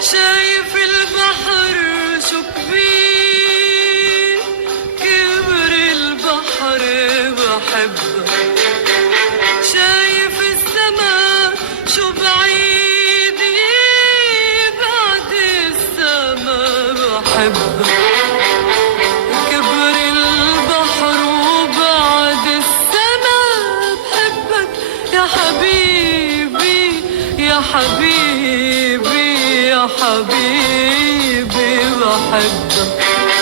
شايف البحر شو كبير، كبر البحر بحبك. شايف السما شو بعيد، بعد السما بحبك. كبر البحر وبعد السما بحبك يا حبيبي يا حبيبي يا حبيبي بحبك.